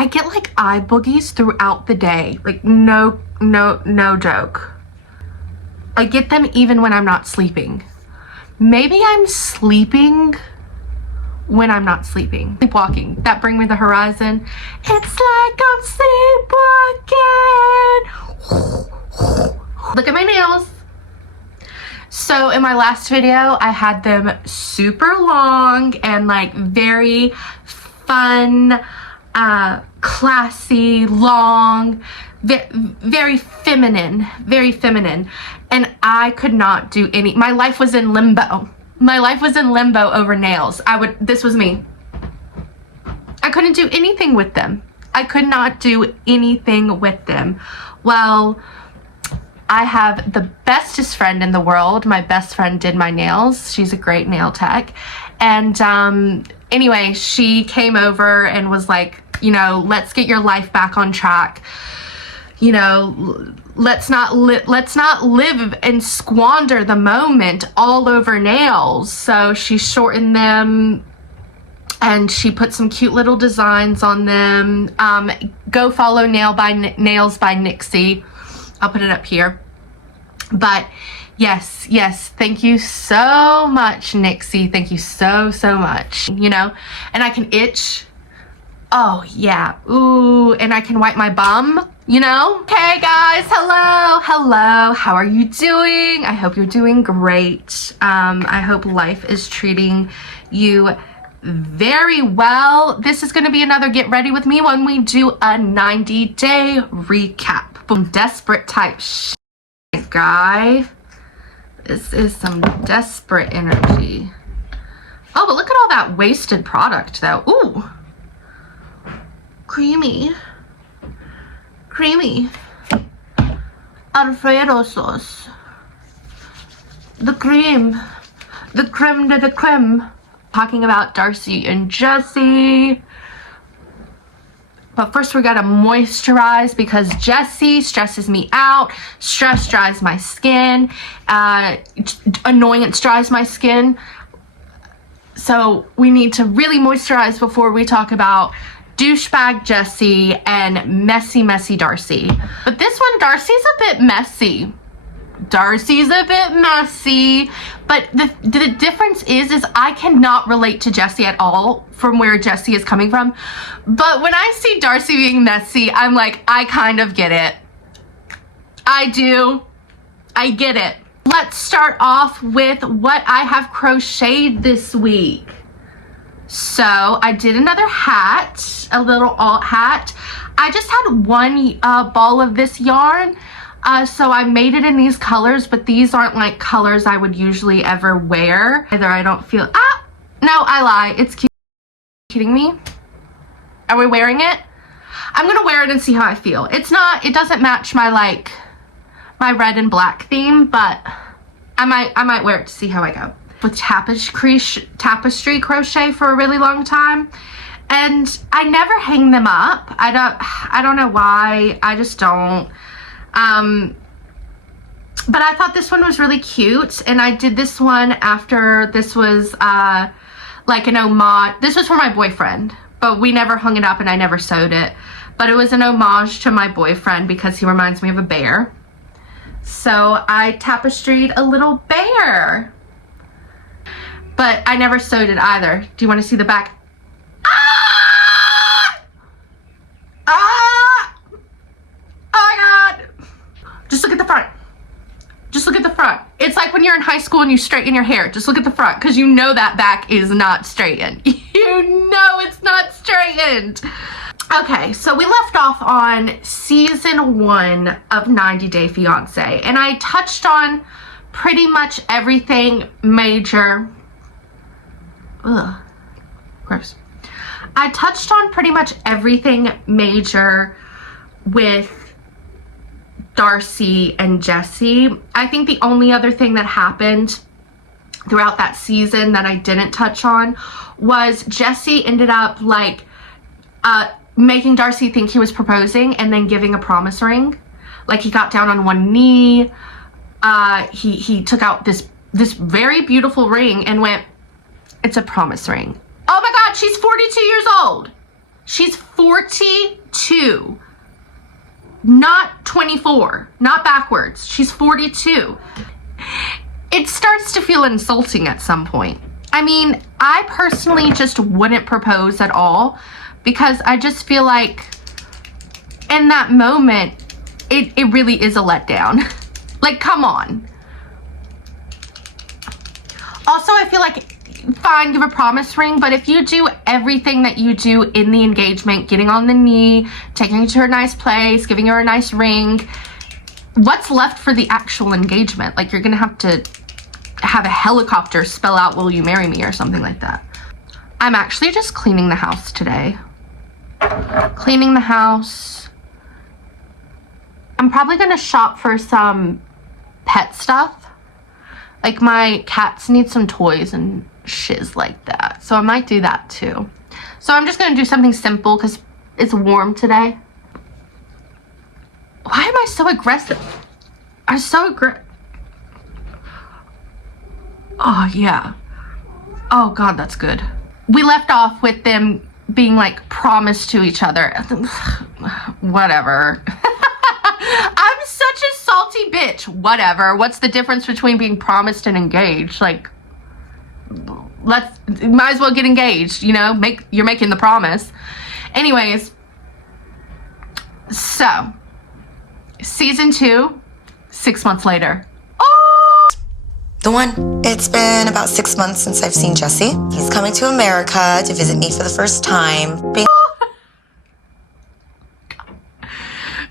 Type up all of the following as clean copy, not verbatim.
I get like eye boogies throughout the day. Like no joke. I get them even when I'm not sleeping. Maybe I'm sleeping when I'm not sleeping. Sleepwalking. That Bring Me the Horizon. It's like I'm sleepwalking. Look at my nails. So in my last video, I had them super long and like very fun, classy, long, very feminine, and I could not do any. My life was in limbo. My life was in limbo over nails. This was me. I couldn't do anything with them. I could not do anything with them. Well, I have the bestest friend in the world. My best friend did my nails. She's a great nail tech. And anyway, she came over and was like, you know, let's get your life back on track. You know, let's not live and squander the moment all over nails. So she shortened them and she put some cute little designs on them. Go follow Nails by Nixie. I'll put it up here. But yes, thank you so much, Nixie. Thank you so much. You know, and I can itch. Oh yeah, ooh, and I can wipe my bum, you know? Hey guys, hello, how are you doing? I hope you're doing great. I hope life is treating you very well. This is gonna be another Get Ready With Me when we do a 90-day recap. Boom, desperate type shit, guy. This is some desperate energy. Oh, but look at all that wasted product though. Ooh. Creamy Alfredo sauce. The creme de la creme. Talking about Darcy and Jessie. But first we gotta moisturize because Jessie stresses me out. Stress dries my skin. Annoyance dries my skin. So we need to really moisturize before we talk about douchebag Jessie and messy Darcy. But this one, Darcy's a bit messy. But the difference is I cannot relate to Jessie at all from where Jessie is coming from. But when I see Darcy being messy, I'm like, I kind of get it. I do. I get it. Let's start off with what I have crocheted this week. So I did another hat, a little alt hat. I just had one ball of this yarn, so I made it in these colors, but these aren't like colors I would usually ever wear. Either I don't feel, no, I lie, it's cute. Are you kidding me? Are we wearing it? I'm gonna wear it and see how I feel. It doesn't match my my red and black theme, but I might wear it to see how I go. With tapestry crochet for a really long time, and I never hang them up. I don't know why. I just don't. But I thought this one was really cute, and I did this one after this was like an homage. This was for my boyfriend, but we never hung it up and I never sewed it. But it was an homage to my boyfriend because he reminds me of a bear. So I tapestried a little bear. But I never sewed it either. Do you want to see the back? Oh my god! Just look at the front. Just look at the front. It's like when you're in high school and you straighten your hair. Just look at the front because you know that back is not straightened. You know it's not straightened. Okay, so we left off on season 1 of 90 Day Fiancé, and I touched on pretty much everything major. Ugh, gross. I touched on pretty much everything major with Darcy and Jessie. I think the only other thing that happened throughout that season that I didn't touch on was Jessie ended up like making Darcy think he was proposing and then giving a promise ring. Like he got down on one knee. He took out this very beautiful ring and went, "It's a promise ring." Oh my god, she's 42 years old. She's 42. Not 24. Not backwards. She's 42. It starts to feel insulting at some point. I mean, I personally just wouldn't propose at all because I just feel like in that moment, it really is a letdown. Like, come on. Also, I feel like, fine, give a promise ring, but if you do everything that you do in the engagement, getting on the knee, taking her to a nice place, giving her a nice ring, what's left for the actual engagement? Like, you're gonna have to have a helicopter spell out, "Will you marry me?" or something like that. I'm actually just cleaning the house today. Cleaning the house. I'm probably gonna shop for some pet stuff. Like, my cats need some toys and shiz like that. So I might do that too. So I'm just gonna do something simple because it's warm today. Why am I so aggressive? I'm so aggressive. Oh, yeah. Oh, God, that's good. We left off with them being, like, promised to each other. Whatever. I'm such a salty bitch. Whatever. What's the difference between being promised and engaged? Like, might as well get engaged, you know? You're making the promise. Anyways. So, season 2, 6 months later. The one. It's been about 6 months since I've seen Jesse. He's coming to America to visit me for the first time.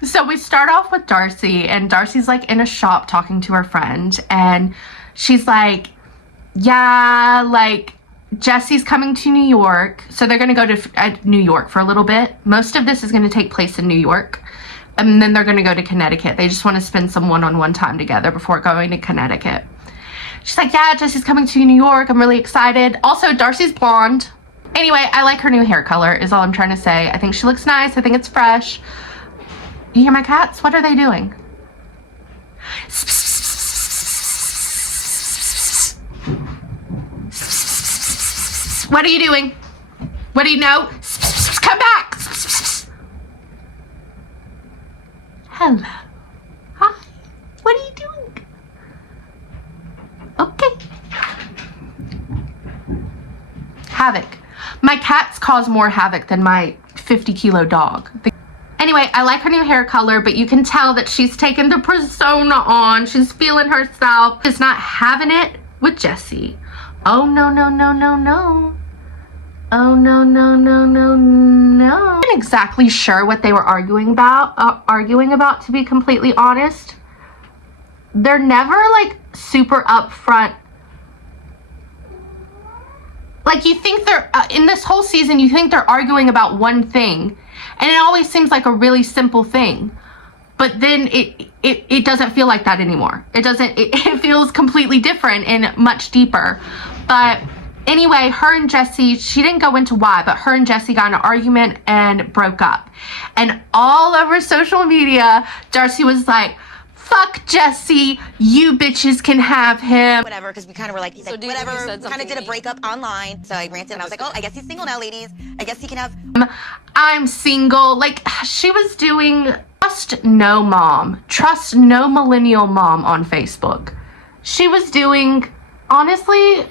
So we start off with Darcy, and Darcy's like in a shop talking to her friend, and she's like, yeah, like, Jesse's coming to New York. So they're going to go to New York for a little bit. Most of this is going to take place in New York, and then they're going to go to Connecticut. They just want to spend some one-on-one time together before going to Connecticut. She's like, yeah, Jesse's coming to New York. I'm really excited. Also, Darcy's blonde. Anyway, I like her new hair color is all I'm trying to say. I think she looks nice. I think it's fresh. You hear my cats? What are they doing? What are you doing? What do you know? Come back. Hello. Hi. What are you doing? Okay. Havoc. My cats cause more havoc than my 50-kilo dog. Anyway, I like her new hair color, but you can tell that she's taken the persona on. She's feeling herself. She's not having it with Jesse. Oh, no, no, no, no, no. Oh, no, no, no, no, no. I'm not exactly sure what they were arguing about, to be completely honest. They're never, like, super upfront. Like, you think they're, in this whole season, you think they're arguing about one thing. And it always seems like a really simple thing. But then it doesn't feel like that anymore. It feels completely different and much deeper. But anyway, her and Jesse, she didn't go into why, but her and Jesse got in an argument and broke up. And all over social media, Darcy was like, fuck Jesse, you bitches can have him. Whatever, because we kind of were like, he's like, whatever, kind of did a breakup online. So I ranted and I was like, oh, I guess he's single now, ladies. I guess he can have. I'm single. Like, she was doing trust no mom, trust no millennial mom on Facebook. She was doing, honestly,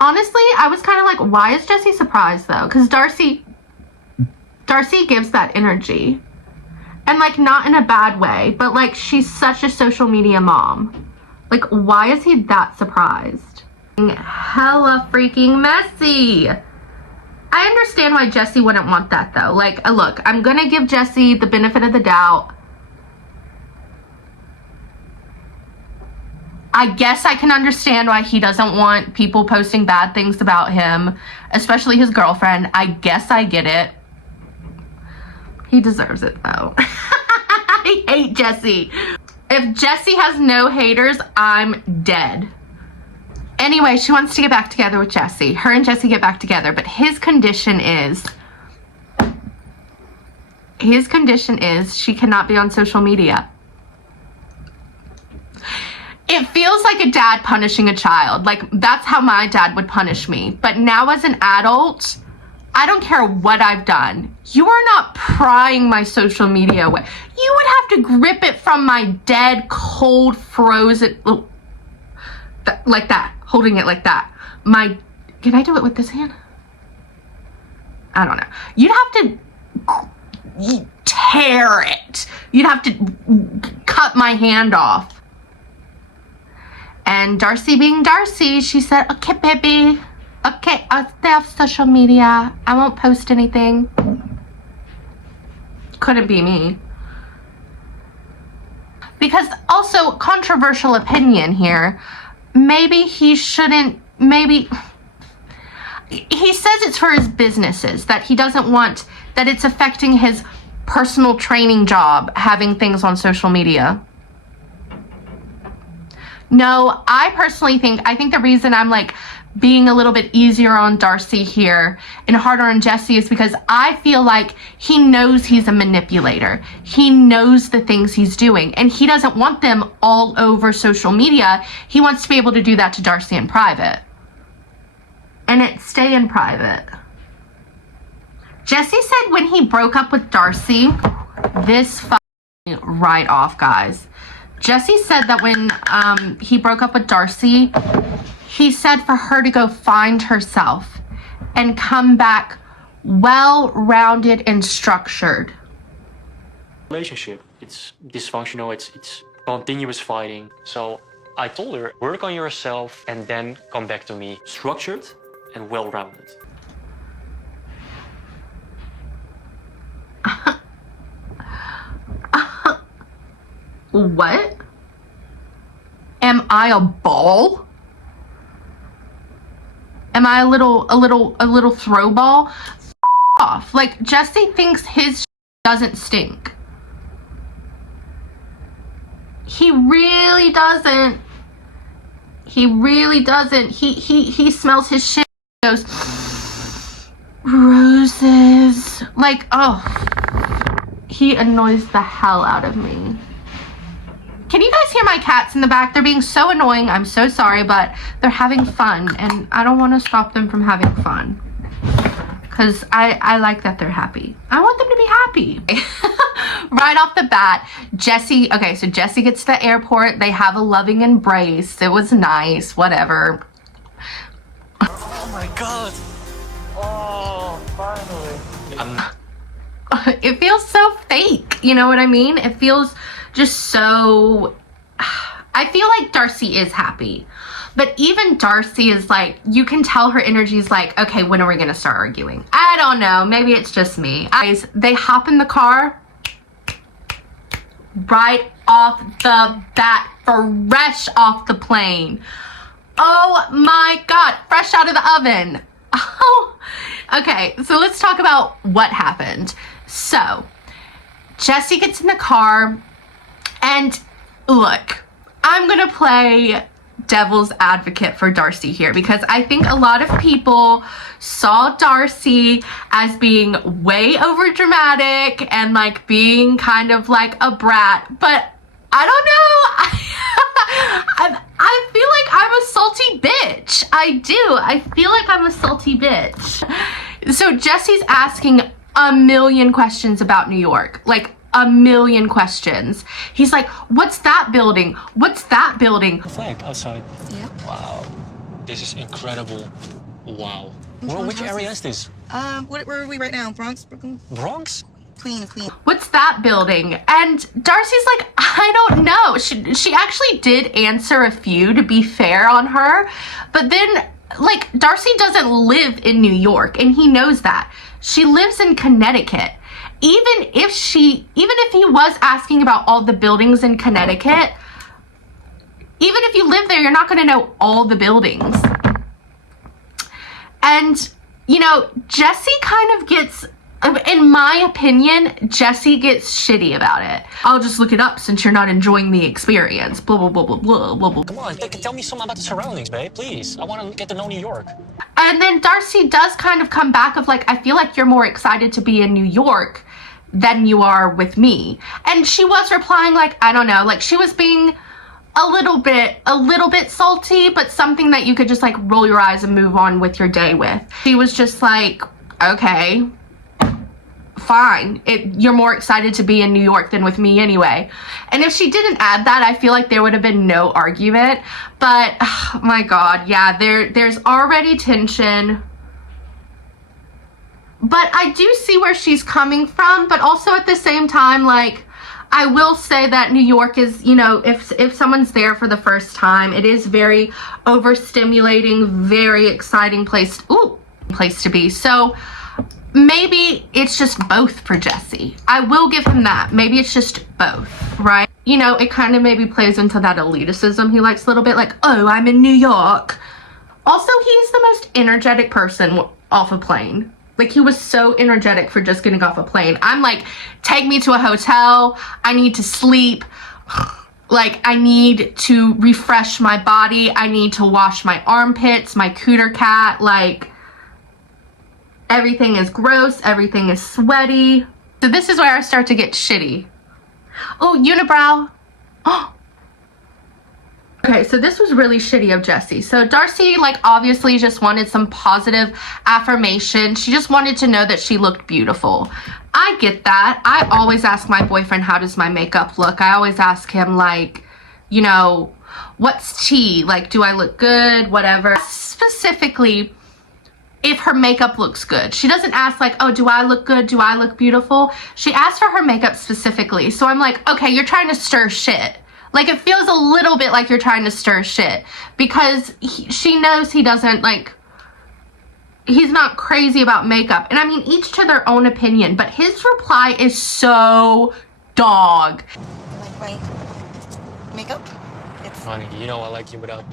I was kind of like, why is Jesse surprised though? Because Darcy gives that energy. And like, not in a bad way, but like, she's such a social media mom. Like, why is he that surprised? Hella freaking messy. I understand why Jesse wouldn't want that though. Like, look, I'm gonna give Jesse the benefit of the doubt. I guess I can understand why he doesn't want people posting bad things about him, especially his girlfriend. I guess I get it. He deserves it though. I hate Jesse. If Jesse has no haters, I'm dead. Anyway, she wants to get back together with Jesse. Her and Jesse get back together, but his condition is she cannot be on social media. It feels like a dad punishing a child. Like, that's how my dad would punish me. But now as an adult, I don't care what I've done. You are not prying my social media away. You would have to grip it from my dead, cold, frozen, like that, holding it like that. Can I do it with this hand? I don't know. You'd have to tear it. You'd have to cut my hand off. And Darcy being Darcy, she said, okay, baby. Okay, I'll stay off social media. I won't post anything. Couldn't be me. Because also, controversial opinion here. Maybe he shouldn't, maybe... He says it's for his businesses, that he doesn't want, that it's affecting his personal training job, having things on social media. No, I personally think, I think the reason I'm like being a little bit easier on Darcy here and harder on Jessie is because I feel like he knows he's a manipulator. He knows the things he's doing and he doesn't want them all over social media. He wants to be able to do that to Darcy in private. And it stay in private. Jessie said when he broke up with Darcy, this fucking right off, guys. Jessie said that when he broke up with Darcy, he said for her to go find herself and come back well-rounded and structured. Relationship, it's dysfunctional, it's continuous fighting. So I told her, work on yourself and then come back to me structured and well-rounded. What? Am I a ball? Am I a little throw ball? Off. Like, Jessie thinks his doesn't stink. He really doesn't. He really doesn't. He smells his shit and goes, roses. Like, oh. He annoys the hell out of me. Can you guys hear my cats in the back? They're being so annoying. I'm so sorry, but they're having fun, and I don't want to stop them from having fun. Because I like that they're happy. I want them to be happy. Right off the bat, Jessie, okay, so Jessie gets to the airport. They have a loving embrace. It was nice, whatever. Oh my god. Oh, finally. It feels so fake, you know what I mean? It feels just so... I feel like Darcy is happy. But even Darcy is like, you can tell her energy is like, okay, when are we gonna start arguing? I don't know, maybe it's just me. Guys, they hop in the car right off the bat, fresh off the plane. Oh my God, fresh out of the oven. Oh, okay, so let's talk about what happened. So, Jessie gets in the car, and look, I'm gonna play devil's advocate for Darcy here because I think a lot of people saw Darcy as being way over dramatic and like being kind of like a brat, but I don't know. I feel like I'm a salty bitch. I do. I feel like I'm a salty bitch. So Jessie's asking a million questions about New York, like a million questions. He's like, what's that building? What's that building? The flag outside. Yeah. Wow. This is incredible. Wow. Which area is this? Where are we right now? Bronx, Brooklyn? Bronx? Queen. What's that building? And Darcy's like, I don't know. She actually did answer a few, to be fair on her. But then, like, Darcy doesn't live in New York, and he knows that. She lives in Connecticut. Even if he was asking about all the buildings in Connecticut, even if you live there, you're not going to know all the buildings. And, you know, Jessie kind of gets, in my opinion, Jessie gets shitty about it. I'll just look it up since you're not enjoying the experience. Blah, blah, blah, blah, blah, blah, blah. Come on, tell me something about the surroundings, babe, please. I want to get to know New York. And then Darcy does kind of come back of like, I feel like you're more excited to be in New York than you are with me. And she was replying like, I don't know, like she was being a little bit salty, but something that you could just like roll your eyes and move on with your day with. She was just like, okay, fine. You're more excited to be in New York than with me anyway. And if she didn't add that, I feel like there would have been no argument. But oh my God, yeah, there's already tension. But I do see where she's coming from, but also at the same time, like, I will say that New York is, you know, if someone's there for the first time, it is very overstimulating, very exciting place to be. So maybe it's just both for Jesse. I will give him that. Maybe it's just both, right? You know, it kind of maybe plays into that elitism he likes a little bit, like, oh, I'm in New York. Also, he's the most energetic person off a plane. Like, he was so energetic for just getting off a plane. I'm like, take me to a hotel. I need to sleep. Like, I need to refresh my body. I need to wash my armpits, my cooter cat. Like, everything is gross. Everything is sweaty. So this is where I start to get shitty. Oh, unibrow. Oh. Okay, so this was really shitty of Jessie. So Darcy, like, obviously just wanted some positive affirmation. She just wanted to know that she looked beautiful. I get that. I always ask my boyfriend, how does my makeup look? I always ask him, like, you know, what's tea? Like, do I look good? Whatever. Specifically, if her makeup looks good. She doesn't ask, like, oh, do I look good? Do I look beautiful? She asked for her makeup specifically. So I'm like, okay, you're trying to stir shit. Like, it feels a little bit like you're trying to stir shit, because she knows he doesn't, like, he's not crazy about makeup. And I mean, each to their own opinion, but his reply is so dog. Like my makeup? It's Honey, you know I like you without...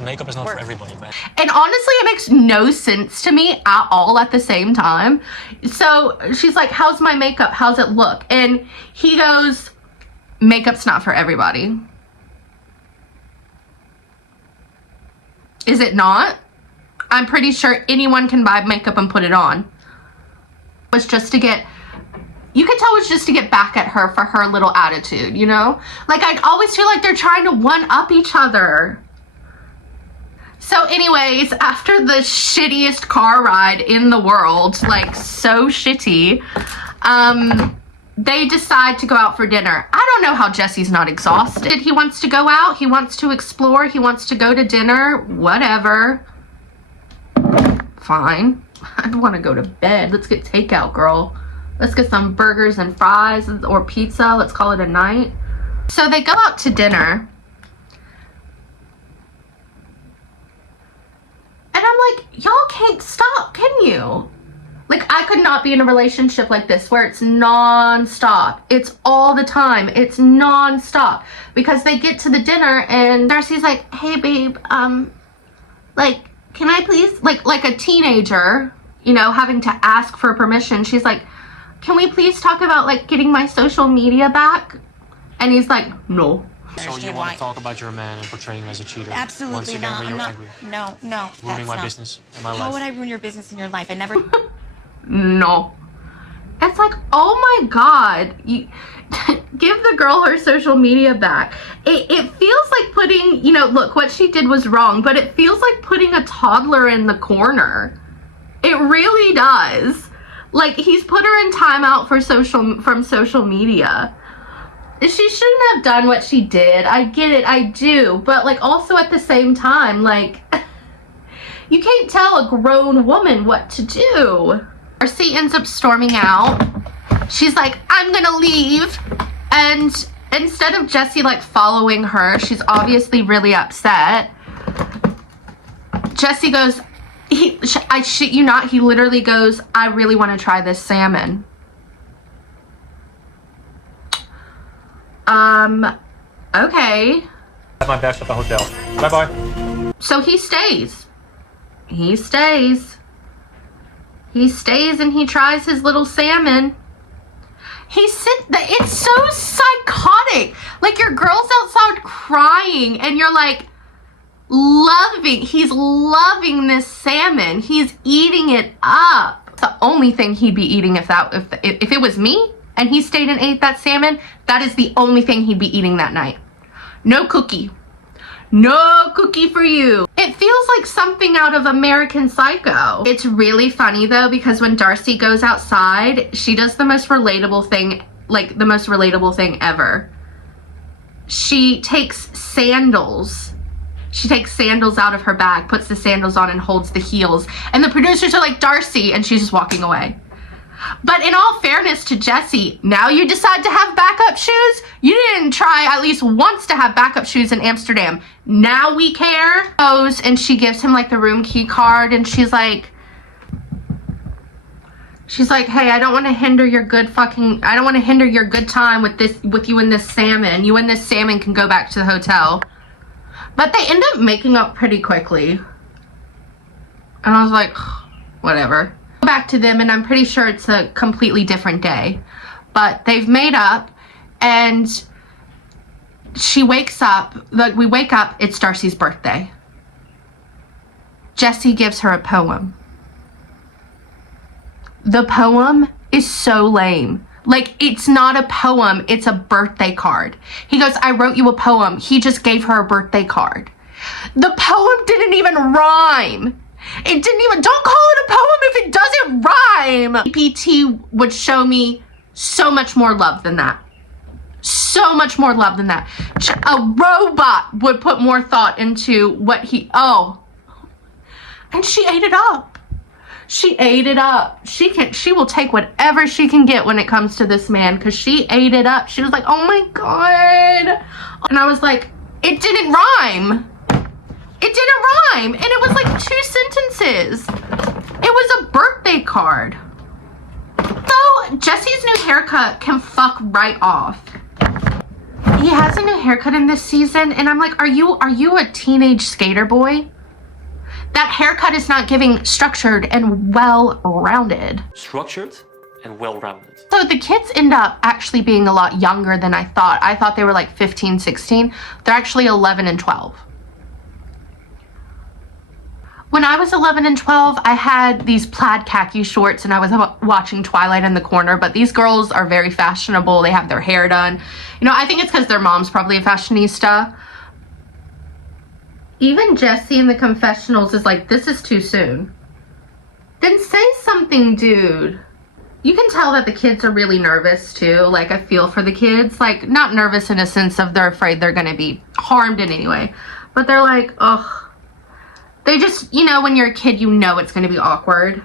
Makeup is not for everybody, man. And honestly, it makes no sense to me at all at the same time. So she's like, how's my makeup? How's it look? And he goes, makeup's not for everybody. Is it not? I'm pretty sure anyone can buy makeup and put it on. It was just to get, you can tell it's just to get back at her for her little attitude, you know? Like, I always feel like they're trying to one-up each other. So anyways, after the shittiest car ride in the world, like, so shitty, they decide to go out for dinner. I don't know how Jesse's not exhausted. He wants to go out. He wants to explore. He wants to go to dinner. Whatever. Fine. I want to go to bed. Let's get takeout, girl. Let's get some burgers and fries or pizza. Let's call it a night. So they go out to dinner. And I'm like, y'all can't stop, can you? Like, I could not be in a relationship like this where it's non-stop. It's all the time. It's non-stop. Because they get to the dinner and Darcy's like, hey, babe, like, can I please, like a teenager, you know, having to ask for permission. She's like, can we please talk about, like, getting my social media back? And he's like, no. So you want to talk about your man and portraying him as a cheater? Absolutely Once again, not. when I'm you're not. angry. No. Ruining my business and my life. How would I ruin your business in your life? I never. No. It's like, oh my God. You, give the girl her social media back. It feels like putting, you know, look, what she did was wrong, but it feels like putting a toddler in the corner. It really does. Like, he's put her in timeout from social media. She shouldn't have done what she did. I get it, I do. But, like, also at the same time, like, you can't tell a grown woman what to do. Darcy ends up storming out. She's like, I'm gonna leave. And instead of Jessie, like, following her, she's obviously really upset. Jessie goes, I shit you not, he literally goes, I really want to try this salmon. Okay. That's my best at the hotel. Bye-bye. So he stays. He stays. He stays and he tries his little salmon. It's so psychotic. Like, your girl's outside crying and you're like, he's loving this salmon. He's eating it up. The only thing he'd be eating if it was me and he stayed and ate that salmon, that is the only thing he'd be eating that night. No cookie. No cookie for you. It feels like something out of American Psycho. It's really funny though, because when Darcy goes outside, she does the most relatable thing, like the most relatable thing ever. She takes sandals. She takes sandals out of her bag, puts the sandals on and holds the heels. And the producers are like, Darcy, and she's just walking away. But in all fairness to Jessie, now you decide to have backup shoes? You didn't try at least once to have backup shoes in Amsterdam. Now we care. Goes and she gives him like the room key card and she's like, hey, I don't want to hinder your good time with you and this salmon. You and this salmon can go back to the hotel. But they end up making up pretty quickly. And I was like, whatever. Back to them and I'm pretty sure it's a completely different day, but they've made up and she wakes up, like we wake up, it's Darcy's birthday. Jessie gives her a poem. The poem is so lame. Like, it's not a poem, it's a birthday card. He goes, I wrote you a poem. He just gave her a birthday card. The poem didn't even rhyme. It didn't even, don't call it a poem if it doesn't rhyme. GPT would show me so much more love than that. So much more love than that. A robot would put more thought into what and she ate it up. She ate it up. She will take whatever she can get when it comes to this man, because she ate it up. She was like, oh my God. And I was like, it didn't rhyme. It didn't rhyme, and it was like 2 sentences. It was a birthday card. So Jesse's new haircut can fuck right off. He has a new haircut in this season, and I'm like, are you a teenage skater boy? That haircut is not giving structured and well-rounded. Structured and well-rounded. So the kids end up actually being a lot younger than I thought. I thought they were like 15, 16. They're actually 11 and 12. When I was 11 and 12, I had these plaid khaki shorts and I was watching Twilight in the corner, but these girls are very fashionable. They have their hair done. You know, I think it's because their mom's probably a fashionista. Even Jessie in the confessionals is like, this is too soon. Then say something, dude. You can tell that the kids are really nervous too. Like, I feel for the kids. Like, not nervous in a sense of they're afraid they're gonna be harmed in any way. But they're like, ugh. They just, you know, when you're a kid, you know it's going to be awkward.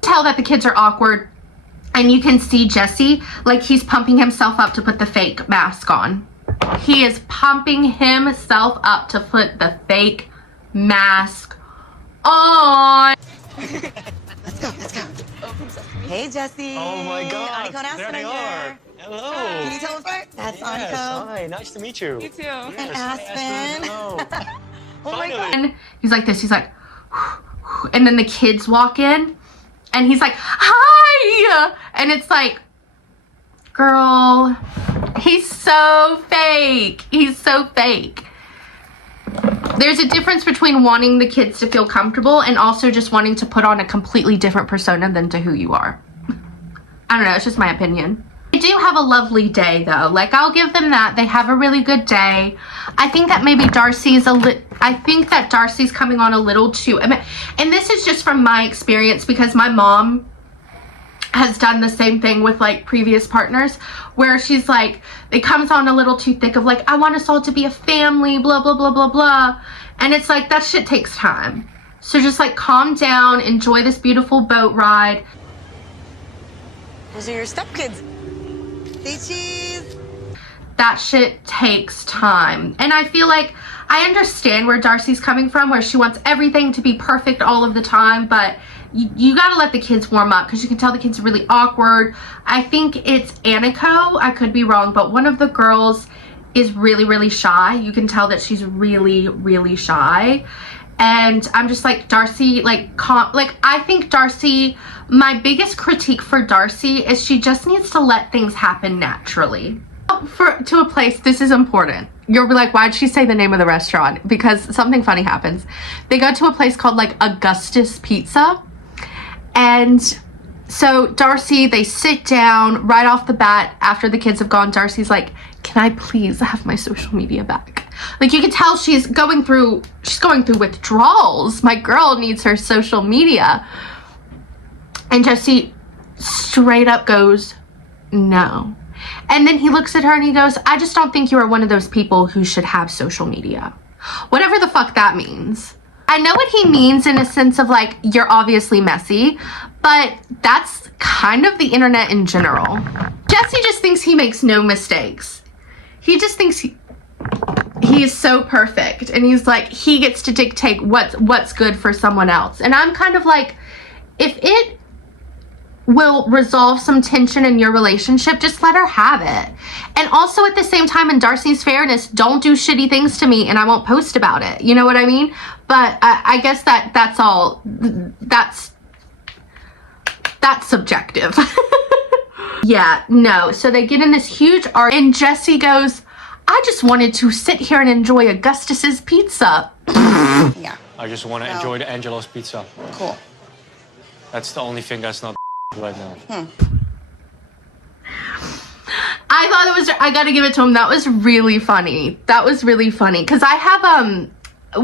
Tell that the kids are awkward, and you can see Jesse, like he's pumping himself up to put the fake mask on. He is pumping himself up to put the fake mask on. Let's go. Hey, Jesse. Oh my God, Aniko there they are. Hello. Can you tell us apart? That's Yes. Aniko. Hi, nice to meet you. You too. Yes. And Hi, Aspen. Hello. Oh my Finally. God. And he's like this, he's like, and then the kids walk in, and he's like, hi! And it's like, girl, he's so fake. He's so fake. There's a difference between wanting the kids to feel comfortable and also just wanting to put on a completely different persona than to who you are. I don't know, it's just my opinion. They do have a lovely day though. Like, I'll give them that. They have a really good day. I think that maybe Darcy's coming on a little too, and this is just from my experience because my mom has done the same thing with like previous partners where she's like, it comes on a little too thick of like, I want us all to be a family, blah, blah, blah, blah, blah. And it's like, that shit takes time. So just like calm down, enjoy this beautiful boat ride. Those are your stepkids. Say cheese. That shit takes time. And I feel like I understand where Darcy's coming from, where she wants everything to be perfect all of the time, but you gotta let the kids warm up because you can tell the kids are really awkward. I think it's Aniko, I could be wrong, but one of the girls is really, really shy. You can tell that she's really, really shy. And I'm just like, Darcy, I think Darcy, my biggest critique for Darcy is she just needs to let things happen naturally. To a place, this is important. You'll be like, why'd she say the name of the restaurant? Because something funny happens. They go to a place called like Augustus Pizza. And so Darcy, they sit down right off the bat after the kids have gone. Darcy's like, can I please have my social media back? Like, you can tell she's going through withdrawals. My girl needs her social media. And Jesse straight up goes, no. And then he looks at her and he goes, I just don't think you are one of those people who should have social media. Whatever the fuck that means. I know what he means in a sense of like, you're obviously messy, but that's kind of the internet in general. Jesse just thinks he makes no mistakes. He just thinks he is so perfect, and he's like, he gets to dictate what's good for someone else. And I'm kind of like, if it will resolve some tension in your relationship, just let her have it. And also at the same time, in Darcey's fairness, don't do shitty things to me and I won't post about it. You know what I mean? But I guess that's all. That's subjective. Yeah, no. So they get in this huge argument and Jesse goes, I just wanted to sit here and enjoy Augustus's pizza. Yeah. I just want to enjoy the Angelo's pizza. Cool. That's the only thing that's not right now. I thought it was, I gotta give it to him. That was really funny. That was really funny. Cause I have,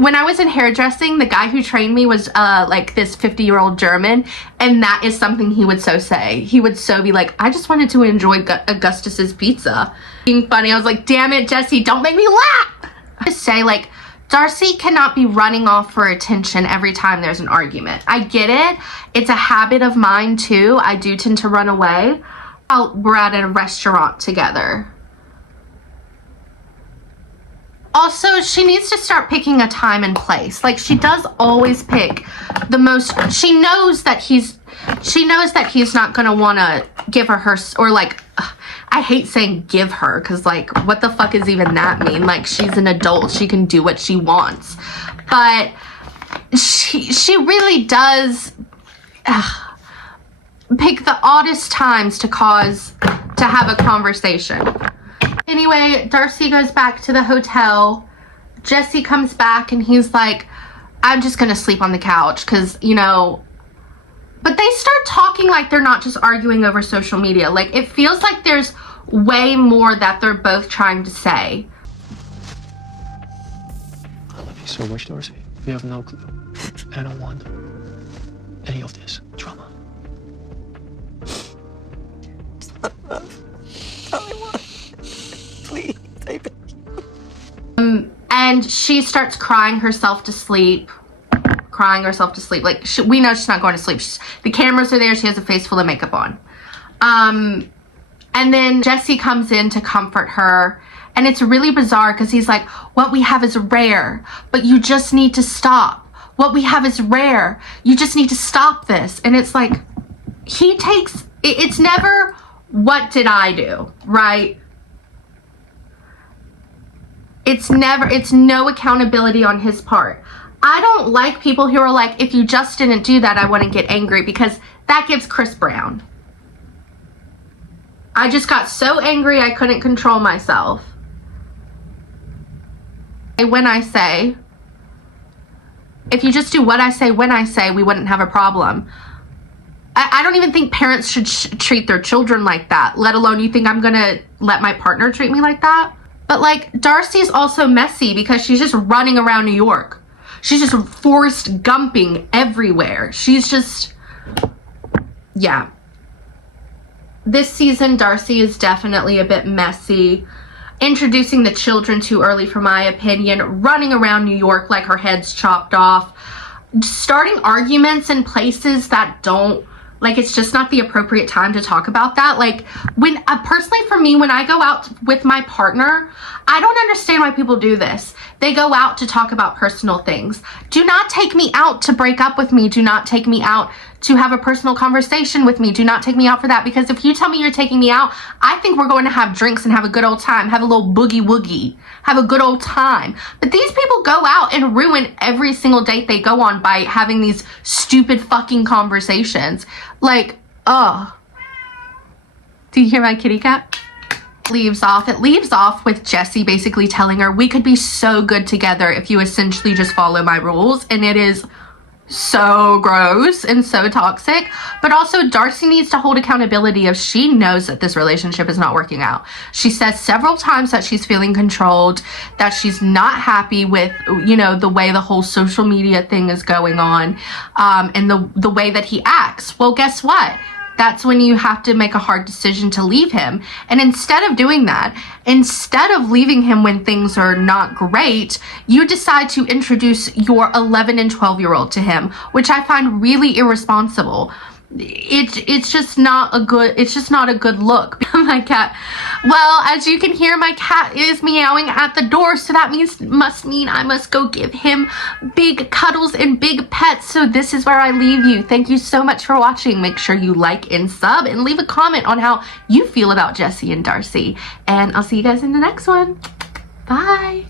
when I was in hairdressing, the guy who trained me was like this 50-year-old German, and that is something he would so say. He would so be like, I just wanted to enjoy Augustus's pizza. Being funny, I was like, damn it, Jesse, don't make me laugh. I just say, like, Darcey cannot be running off for attention every time there's an argument. I get it. It's a habit of mine too. I do tend to run away. We're at a restaurant together. Also, she needs to start picking a time and place. Like, she does always pick the most. She knows that he's not gonna want to give her or like, I hate saying give her, because like, what the fuck is even that mean? Like, she's an adult, she can do what she wants. But she really does pick the oddest times to have a conversation. Anyway, Darcey goes back to the hotel. Jesse comes back and he's like, I'm just gonna sleep on the couch because, you know, but they start talking like they're not just arguing over social media. Like, it feels like there's way more that they're both trying to say. I love you so much, Darcey. You have no clue. And I don't want any of this drama. Please, baby. And she starts crying herself to sleep. Like, we know she's not going to sleep. The cameras are there. She has a face full of makeup on. And then Jesse comes in to comfort her. And it's really bizarre because he's like, what we have is rare, but you just need to stop. What we have is rare. You just need to stop this. And it's like, it's never, what did I do, right? It's no accountability on his part. I don't like people who are like, if you just didn't do that, I wouldn't get angry, because that gives Chris Brown. I just got so angry I couldn't control myself. When I say, if you just do what I say when I say, we wouldn't have a problem. I don't even think parents should treat their children like that, let alone you think I'm gonna let my partner treat me like that. But like, Darcey's also messy because she's just running around New York. She's just Forrest Gumping everywhere. She's just, yeah. This season, Darcey is definitely a bit messy. Introducing the children too early, for my opinion. Running around New York like her head's chopped off. Starting arguments in places that don't, like, it's just not the appropriate time to talk about that. Like, when, personally for me, when I go out with my partner, I don't understand why people do this. They go out to talk about personal things. Do not take me out to break up with me. Do not take me out to have a personal conversation with me. Do not take me out for that, because if you tell me you're taking me out, I think we're going to have drinks and have a good old time, have a little boogie woogie, have a good old time. But these people go out and ruin every single date they go on by having these stupid fucking conversations. Like, ugh. Do you hear my kitty cat? It leaves off with Jesse basically telling her, we could be so good together if you essentially just follow my rules. And it is so gross and so toxic. But also Darcy needs to hold accountability if she knows that this relationship is not working out. She says several times that she's feeling controlled, that she's not happy with, you know, the way the whole social media thing is going on, and the way that he acts. Well, guess what? That's when you have to make a hard decision to leave him. And instead of doing that, instead of leaving him when things are not great, you decide to introduce your 11 and 12-year-old to him, which I find really irresponsible. It's just not a good look. My cat, well, as you can hear, my cat is meowing at the door, so that must mean I must go give him big cuddles and big pets. So this is where I leave you. Thank you so much for watching. Make sure you like and sub and leave a comment on how you feel about Jessie and Darcy, and I'll see you guys in the next one. Bye.